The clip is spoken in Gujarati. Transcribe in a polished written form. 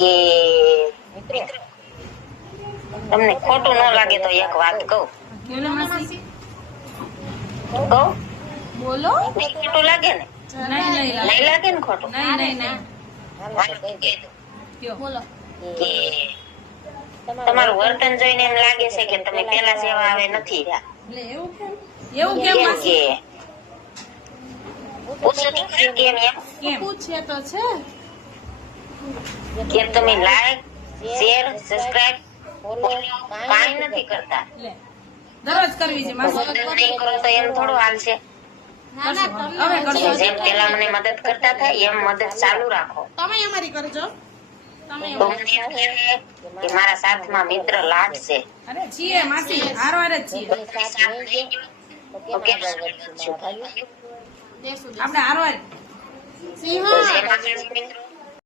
કે તમને ખોટું ન લાગે તો એક વાત કહું. બોલો માસી. કહું? બોલો. નહીં ખોટું લાગે ને? નહીં નહીં નહીં લાગે ને ખોટું? નહીં નહીં નહીં. હાલો કહી દઉં. કયો. બોલો. કે તમારું વર્તન જોઈને એમ લાગે છે કે તમે પેલા જેવા હવે નથી રહ્યા. એટલે એવું કેમ? એવું કેમ કેમ માસી? કે પૂછો તો ખરી કેમ એમ? કેમ? પૂછે તો છે. કે તમે લાઈક શેર સબસ્ક્રાઇબ કાંઈ નથી કરતા. લે. દરરોજ કરવી છે માસી. મદદ નહીં કરો તો એમ થોડું હાલશે. કરશું. હવે કરશું. જેમ પેલા મને મદદ કરતા હતા એમ મદદ ચાલુ રાખો. તમે અમારી કરજો. તમે તો મને એમ કહે કે મારા સાથમાં મિત્ર લાડ છે. અરે છીએ માસી, હારો હારે જ છીએ. સાથ લઈ ગયો તો કેમ શું? આપણે હારો હારે. તો જેમાં મિત્રો